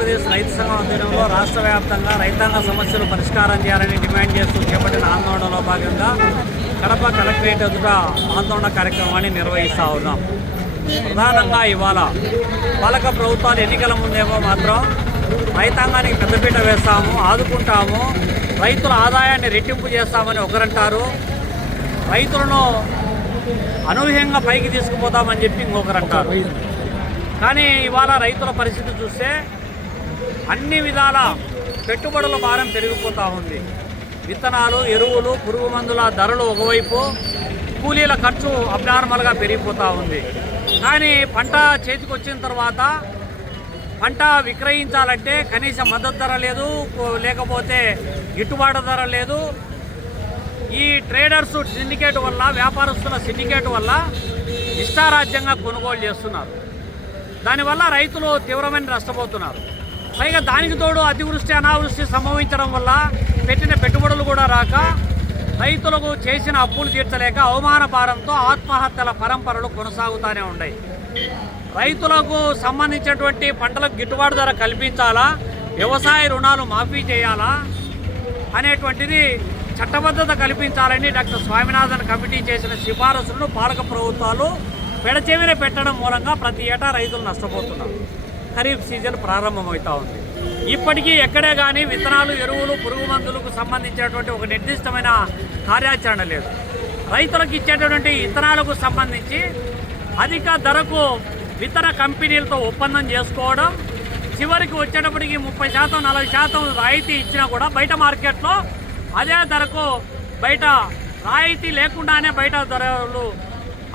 ఆంధ్రప్రదేశ్ రైతు సంఘం ఆధ్వర్యంలో రాష్ట్ర వ్యాప్తంగా రైతాంగ సమస్యలు పరిష్కారం చేయాలని డిమాండ్ చేస్తూ చేపట్టిన ఆందోళనలో భాగంగా కడప కలెక్టరేట్ ఎదుట ఆందోళన కార్యక్రమాన్ని నిర్వహిస్తూ ఉన్నాం. ప్రధానంగా ఇవాళ పాలక ప్రభుత్వాలు ఎన్నికల ముందేమో మాత్రం రైతాంగానికి పెద్దపీట వేస్తాము, ఆదుకుంటాము, రైతుల ఆదాయాన్ని రెట్టింపు చేస్తామని ఒకరంటారు, రైతులను అనూహ్యంగా పైకి తీసుకుపోతామని చెప్పి ఇంకొకరంటారు. కానీ ఇవాళ రైతుల పరిస్థితి చూస్తే అన్ని విధాల పెట్టుబడుల భారం పెరిగిపోతూ ఉంది. విత్తనాలు, ఎరువులు, పురుగు మందుల ధరలు ఒకవైపు, కూలీల ఖర్చు అబ్నార్మల్గా పెరిగిపోతూ ఉంది. కానీ పంట చేతికి వచ్చిన తర్వాత పంట విక్రయించాలంటే కనీస మద్దతు ధర లేదు, లేకపోతే గిట్టుబాటు ధర లేదు. ఈ ట్రేడర్స్ సిండికేట్ వల్ల, వ్యాపారస్తుల సిండికేట్ వల్ల ఇష్టారాజ్యంగా కొనుగోలు చేస్తున్నారు. దానివల్ల రైతులు తీవ్రమైన నష్టపోతున్నారు. పైగా దానికి తోడు అతివృష్టి, అనావృష్టి సంభవించడం వల్ల పెట్టిన పెట్టుబడులు కూడా రాక రైతులకు చేసిన అప్పులు తీర్చలేక అవమాన భారంతో ఆత్మహత్యల పరంపరలు కొనసాగుతూనే ఉన్నాయి. రైతులకు సంబంధించినటువంటి పంటలకు గిట్టుబాటు ధర కల్పించాలా, వ్యవసాయ రుణాలు మాఫీ చేయాలా అనేటువంటిది చట్టబద్ధత కల్పించాలని డాక్టర్ స్వామినాథన్ కమిటీ చేసిన సిఫారసులను పాలక ప్రభుత్వాలు పెడచెవిన పెట్టడం మూలంగా ప్రతి ఏటా రైతులు నష్టపోతున్నారు. ఖరీఫ్ సీజన్ ప్రారంభమవుతూ ఉంది. ఇప్పటికీ ఎక్కడే కానీ విత్తనాలు, ఎరువులు, పురుగు మందులకు సంబంధించినటువంటి ఒక నిర్దిష్టమైన కార్యాచరణ లేదు. రైతులకు ఇచ్చేటటువంటి విత్తనాలకు సంబంధించి అధిక ధరకు విత్తన కంపెనీలతో ఒప్పందం చేసుకోవడం, చివరికి వచ్చేటప్పటికి 30%, 40% రాయితీ ఇచ్చినా కూడా బయట మార్కెట్లో అదే ధరకు బయట రాయితీ లేకుండానే బయట ధరలు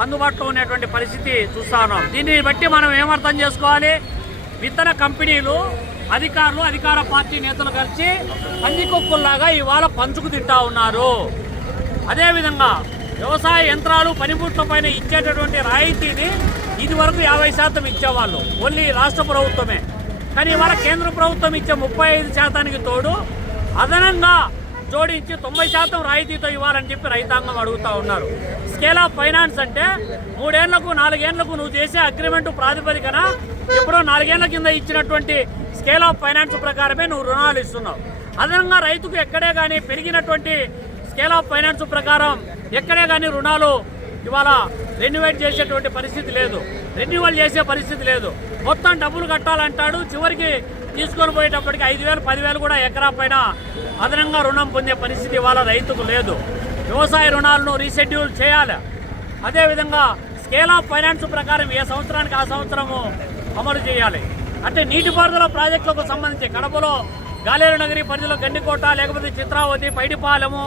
అందుబాటులో ఉన్నటువంటి పరిస్థితి చూస్తా ఉన్నాం. దీన్ని బట్టి మనం ఏమర్థం చేసుకోవాలి? విత్తన కంపెనీలు, అధికారులు, అధికార పార్టీ నేతలు కలిసి పందికొక్కుల్లాగా ఇవాళ పంచుకు తింటా ఉన్నారు. అదేవిధంగా వ్యవసాయ యంత్రాలు, పనిముట్ల పైన ఇచ్చేటటువంటి రాయితీని ఇదివరకు 50% ఇచ్చేవాళ్ళు ఓన్లీ రాష్ట్ర ప్రభుత్వమే. కానీ ఇవాళ కేంద్ర ప్రభుత్వం ఇచ్చే 35%కి తోడు అదనంగా జోడించి 90% రాయితీతో ఇవ్వాలని చెప్పి రైతాంగం అడుగుతూ ఉన్నారు. స్కేల్ ఆఫ్ ఫైనాన్స్ అంటే 3 ఏళ్లకు 4 ఏళ్లకు నువ్వు చేసే అగ్రిమెంటు ప్రాతిపదికన ఎప్పుడో 4 ఏళ్ల కింద ఇచ్చినటువంటి స్కేల్ ఆఫ్ ఫైనాన్స్ ప్రకారమే నువ్వు రుణాలు ఇస్తున్నావు. అదనంగా రైతుకు ఎక్కడే కానీ పెరిగినటువంటి స్కేల్ ఆఫ్ ఫైనాన్స్ ప్రకారం ఎక్కడే కానీ రుణాలు ఇవాళ రెన్యువేట్ చేసేటువంటి పరిస్థితి లేదు, రెన్యువల్ చేసే పరిస్థితి లేదు. మొత్తం డబ్బులు కట్టాలంటాడు, చివరికి తీసుకొని పోయేటప్పటికి 5,000, 10,000 కూడా ఎకరా పైన అదనంగా రుణం పొందే పరిస్థితి ఇవాళ రైతుకు లేదు. వ్యవసాయ రుణాలను రీషెడ్యూల్ చేయాలి. అదేవిధంగా స్కేల్ ఆఫ్ ఫైనాన్స్ ప్రకారం ఏ సంవత్సరానికి ఆ సంవత్సరము అమలు చేయాలి. అంటే నీటిపారుదల ప్రాజెక్టులకు సంబంధించి కడపలో గాలేరు నగరి పరిధిలో గండికోట, లేకపోతే చిత్రావతి, పైడిపాలెము,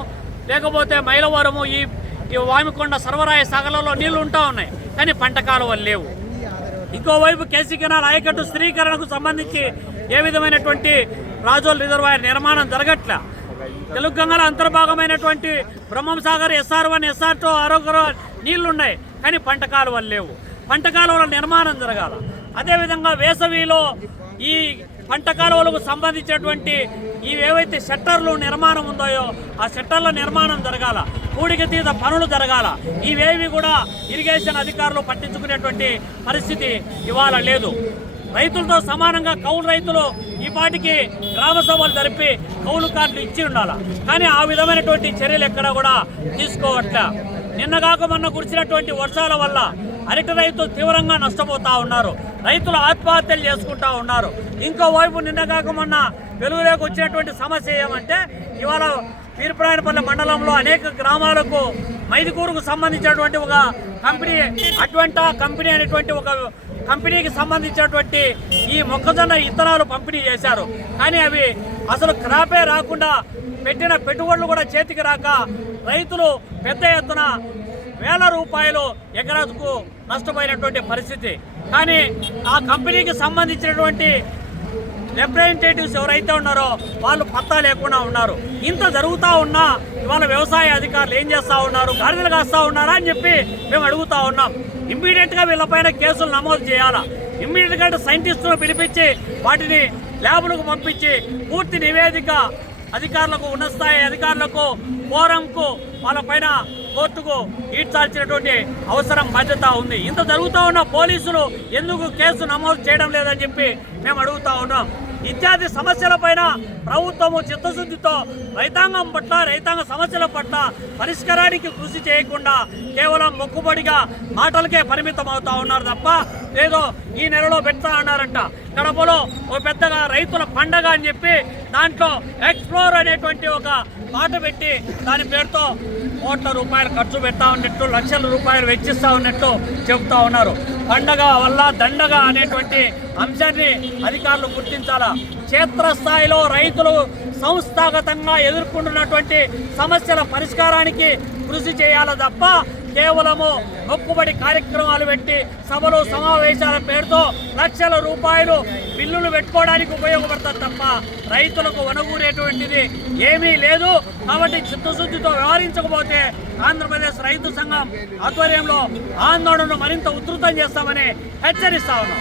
లేకపోతే మైలవరము, ఈ వామికొండ, సర్వరాయ సాగర్లలో నీళ్లు ఉంటా ఉన్నాయి, కానీ పంట కాలువలు లేవు. ఇంకోవైపు కేసీ కెనాల్ ఆయకట్టు స్థిరీకరణకు సంబంధించి ఏ విధమైనటువంటి రాజోల్ రిజర్వాయర్ నిర్మాణం జరగట్లే. తెలంగాణ అంతర్భాగమైనటువంటి బ్రహ్మంసాగర్, SR1, SR2, ఆరోగ్య నీళ్లున్నాయి, కానీ పంట కాలువలు లేవు. పంట కాలువల నిర్మాణం జరగాల. అదేవిధంగా వేసవిలో ఈ పంట కాలువలకు సంబంధించినటువంటి ఏవైతే షట్టర్లు నిర్మాణం ఉందో ఆ షట్టర్ల నిర్మాణం జరగాల, పూడికతీత పనులు జరగాల. ఇవేవి కూడా ఇరిగేషన్ అధికారులు పట్టించుకునేటువంటి పరిస్థితి ఇవాళ లేదు. రైతులతో సమానంగా కౌలు రైతులు ఈ పాటికి గ్రామ సభలు జరిపి కౌలు కార్డులు ఇచ్చి ఉండాలి, కానీ ఆ విధమైనటువంటి చర్యలు ఎక్కడా కూడా తీసుకోవట్లే. నిన్నగాక మొన్న కురిసినటువంటి వర్షాల వల్ల అరటి రైతులు తీవ్రంగా నష్టపోతూ ఉన్నారు, రైతులు ఆత్మహత్యలు చేసుకుంటూ ఉన్నారు. ఇంకోవైపు నిన్నగాక మొన్న వెలుగులోకి వచ్చినటువంటి సమస్య ఏమంటే ఇవాళ పీర్పరాయనపల్లి మండలంలో అనేక గ్రామాలకు మైదుకూరుకు సంబంధించినటువంటి ఒక కంపెనీ, అడ్వంటా కంపెనీ అనేటువంటి ఒక కంపెనీకి సంబంధించినటువంటి ఈ మొక్కజొన్న విత్తనాలు పంపిణీ చేశారు. కానీ అవి అసలు క్రాపే రాకుండా పెట్టిన పెట్టుబడులు కూడా చేతికి రాక రైతులు పెద్ద ఎత్తున వేల రూపాయలు ఎకరాకు నష్టపోయినటువంటి పరిస్థితి. కానీ ఆ కంపెనీకి సంబంధించినటువంటి రిప్రజెంటేటివ్స్ ఎవరైతే ఉన్నారో వాళ్ళు పత్తా లేకుండా ఉన్నారు. ఇంత జరుగుతూ ఉన్నా ఇవాళ వ్యవసాయ అధికారులు ఏం చేస్తూ ఉన్నారు? గాడిదలు కాస్తూ ఉన్నారా అని చెప్పి మేము అడుగుతూ ఉన్నాం. ఇమ్మీడియట్గా వీళ్ళపైన కేసులు నమోదు చేయాలా. ఇమ్మీడియట్గా సైంటిస్టులను పిలిపించి వాటిని ల్యాబ్లకు పంపించి పూర్తి నివేదిక అధికారులకు, ఉన్నత స్థాయి అధికారులకు, ఫోరంకు వాళ్ళపైన కోర్టుకు ఈడ్చాల్సినటువంటి అవసరం బాధ్యత ఉంది. ఇంత జరుగుతూ ఉన్న పోలీసులు ఎందుకు కేసు నమోదు చేయడం లేదని చెప్పి మేము అడుగుతా ఉన్నాం. ఇత్యాది సమస్యలపైన ప్రభుత్వము చిత్తశుద్ధితో రైతాంగం పట్ల రైతాంగ సమస్యల పట్ల పరిష్కారానికి కృషి చేయకుండా కేవలం మొక్కుబడిగా మాటలకే పరిమితం అవుతా ఉన్నారు తప్ప ఏదో ఈ నెలలో పెడతా అన్నారంట. కడపలో ఒక పెద్దగా రైతుల పండగ అని చెప్పి దాంట్లో ఎక్స్ప్లోర్ అనేటువంటి ఒక పాట పెట్టి దాని పేరుతో కోట్ల రూపాయలు ఖర్చు పెడతా ఉన్నట్టు, లక్షల రూపాయలు వెచ్చిస్తూ ఉన్నట్టు చెబుతా ఉన్నారు. పండగ వల్ల దండగ అనేటువంటి అంశాన్ని అధికారులు గుర్తించాలా. క్షేత్రస్థాయిలో రైతులు సంస్థాగతంగా ఎదుర్కొంటున్నటువంటి సమస్యల పరిష్కారానికి కృషి చేయాలి తప్ప కేవలము మొక్కుబడి కార్యక్రమాలు పెట్టి సభలు సమావేశాల పేరుతో లక్షల రూపాయలు బిల్లులు పెట్టుకోవడానికి ఉపయోగపడతారు తప్ప రైతులకు వనగూరేటువంటిది ఏమీ లేదు. కాబట్టి చిత్తశుద్ధితో వ్యవహరించకపోతే ఆంధ్రప్రదేశ్ రైతు సంఘం ఆధ్వర్యంలో ఆందోళనను మరింత ఉధృతం చేస్తామని హెచ్చరిస్తా ఉన్నాం.